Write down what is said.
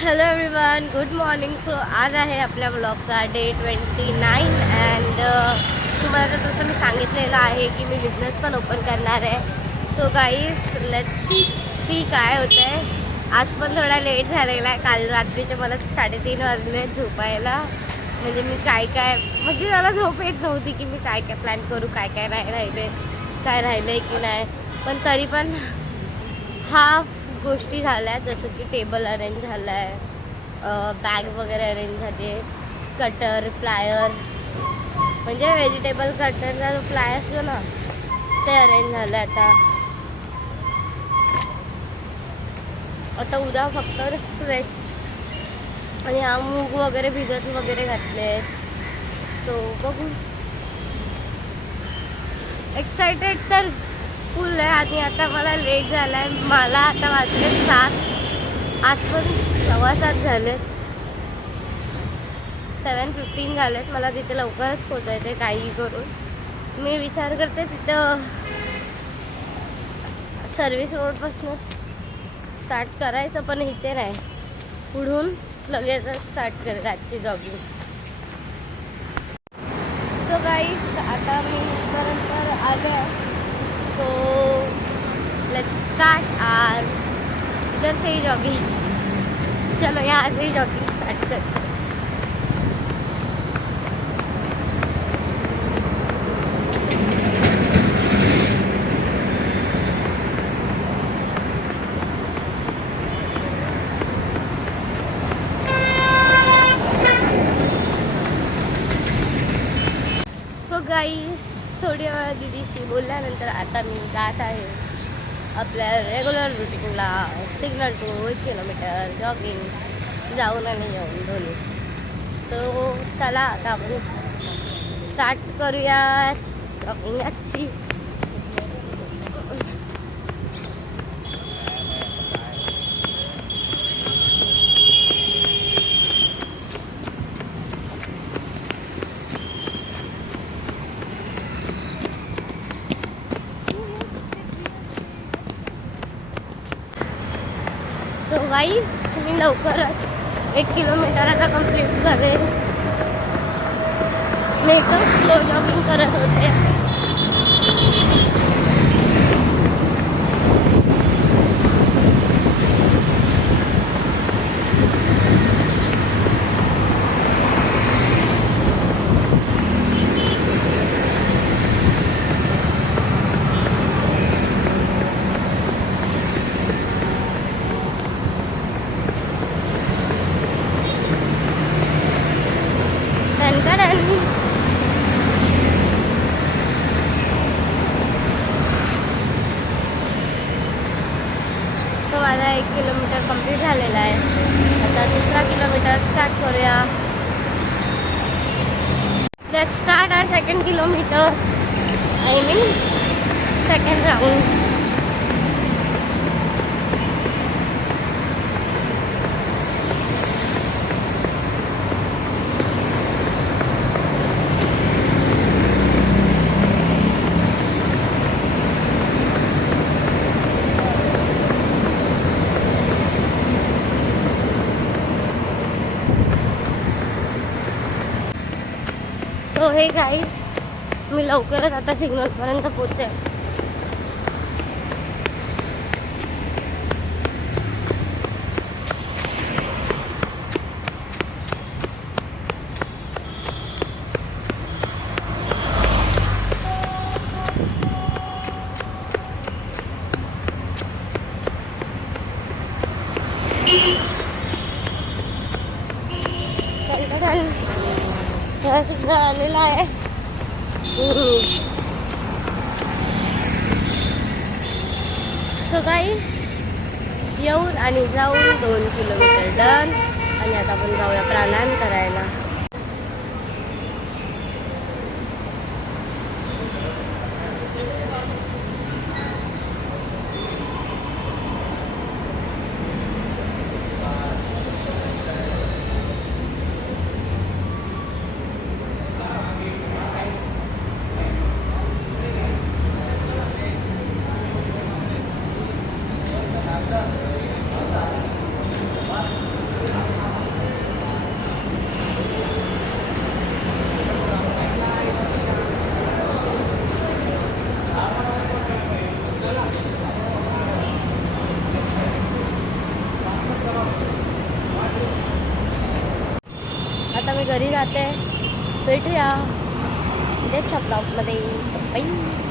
Hello everyone, good morning. So आज आहे आपल्या ब्लॉगचा डे 29 अँड तुम्हाला तर तसं मी सांगितलेलं आहे की मी बिझनेस पण ओपन करणार आहे. सो गाईस, लेट्स सी काय होतं आहे. आज पण थोडा लेट झालेला आहे. काल रात्रीचे मला 3:30 वाजले झोपायला. म्हणजे मी काय म्हणजे मला झोप येत नव्हती की मी काय प्लॅन करू, काय नाही राहिले, काय राहिलं की नाही. पण तरी पण हाफ गोष्टी झाल्या, जसं की टेबल अरेंज झाला आहे, बॅग वगैरे अरेंज झाली, कटर प्लायर म्हणजे व्हेजिटेबल कटरचा जो प्लाय असतो ना ते अरेंज झालं. आता उद्या फक्त फ्रेश आणि हा मूग वगैरे भिजत वगैरे घातले आहेत. सो बघू, एक्सायटेड तर फुल आहे. आणि आता मला लेट झाला आहे. मला आता वाजले 7, आज पण 6:15 झालेत, 7:15 झालेत. मला तिथे लवकरच पोचायचं आहे काही करून. मी विचार करते तिथं सर्व्हिस रोडपासून स्टार्ट करायचं, पण इथे नाही, पुढून लगेचच स्टार्ट कर आजची जॉगिंग. सो गाईस, आता मी इथपर्यंत आले आहे. सो लेट्स स्टार्ट आर इधर से ही जॉगिंग. चलो यहाँ से ही जॉगिंग स्टार्ट करते. सो गाईस, थोडी वेळ दीदीशी बोलल्यानंतर आता मी जात आहे आपल्या रेग्युलर रुटीनला. सिग्नल टू 1 किलोमीटर जॉगिंग, जाऊन आणि येऊन दोन्ही. सो चला आता आपण स्टार्ट करूया जॉगिंग आजची. सो गाईस, मी लवकरच 1 किलोमीटर आता कंप्लीट करेन. मी एकदम स्लो जॉगिंग करत होते. तो माझा 1 किलोमीटर कंप्लीट झालेला आहे. आता दुसरा किलोमीटर स्टार्ट करूया. Let's start our second kilometre, I mean second round. So hey guys, मी लवकरच आता सिग्नलपर्यंत पोचेल. सिग्नल आलेला आहे. सो गाईस, येऊन आणि जाऊन 2 किलोमीटर डन. आणि आता आपण जाऊया प्राणायाम करायला. आता मी घरी जाते. भेटूया उद्याच्या ब्लॉगमध्ये. बाई.